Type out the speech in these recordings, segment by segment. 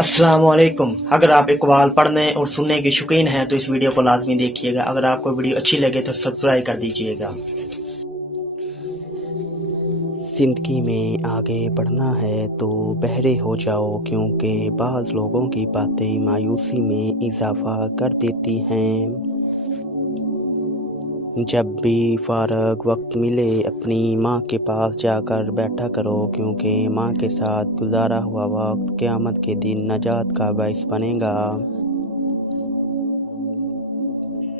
अस्सलाम वालेकुम। अगर आप इकबाल पढ़ने और सुनने के शौकीन हैं तो इस वीडियो को लाजमी देखिएगा। अगर आपको वीडियो अच्छी लगे तो सब्सक्राइब कर दीजिएगा। जिंदगी में आगे बढ़ना है तो बहरे हो जाओ, क्योंकि बाज़ लोगों की बातें मायूसी में इजाफा कर देती हैं। जब भी फ़ारग वक्त मिले अपनी माँ के पास जाकर बैठा करो, क्योंकि माँ के साथ गुजारा हुआ वक्त क़यामत के दिन नजात का बाइस बनेगा।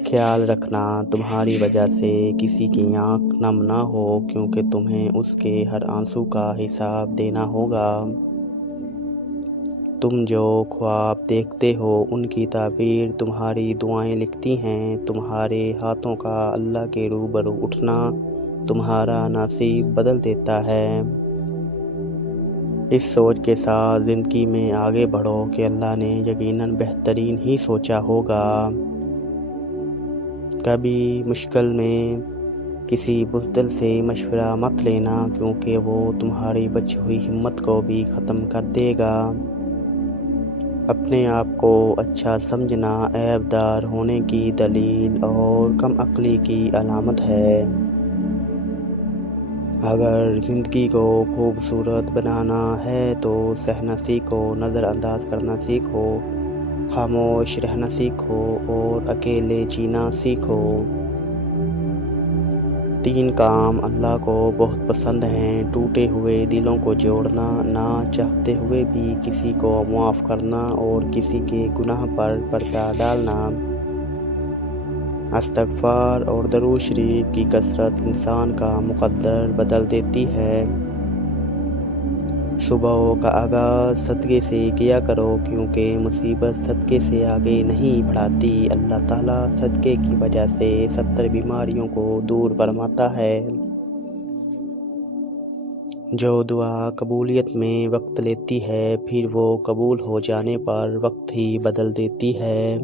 ख्याल रखना तुम्हारी वजह से किसी की आँख नम ना हो, क्योंकि तुम्हें उसके हर आंसू का हिसाब देना होगा। तुम जो ख्वाब देखते हो उनकी ताबीर तुम्हारी दुआएं लिखती हैं। तुम्हारे हाथों का अल्लाह के रूबरू उठना तुम्हारा नसीब बदल देता है। इस सोच के साथ ज़िंदगी में आगे बढ़ो कि अल्लाह ने यकीनन बेहतरीन ही सोचा होगा। कभी मुश्किल में किसी बुज़दिल से मशवरा मत लेना, क्योंकि वो तुम्हारी बची हुई हिम्मत को भी ख़त्म कर देगा। अपने आप को अच्छा समझना ऐबदार होने की दलील और कम अक्ली की अलामत है। अगर ज़िंदगी को खूबसूरत बनाना है तो सहना सीखो, नज़रअंदाज करना सीखो, खामोश रहना सीखो और अकेले जीना सीखो। 3 काम अल्लाह को बहुत पसंद हैं: टूटे हुए दिलों को जोड़ना, ना चाहते हुए भी किसी को माफ़ करना और किसी के गुनाह पर पर्दा डालना। इस्तग़फ़ार और दरूद शरीफ की कसरत इंसान का मुक़द्दर बदल देती है। सुबह का आगाज़ सदक़े से किया करो, क्योंकि मुसीबत सदक़े से आगे नहीं बढ़ाती। अल्लाह ताला सदक़े की वजह से 70 बीमारियों को दूर फरमाता है। जो दुआ कबूलियत में वक्त लेती है, फिर वो कबूल हो जाने पर वक्त ही बदल देती है।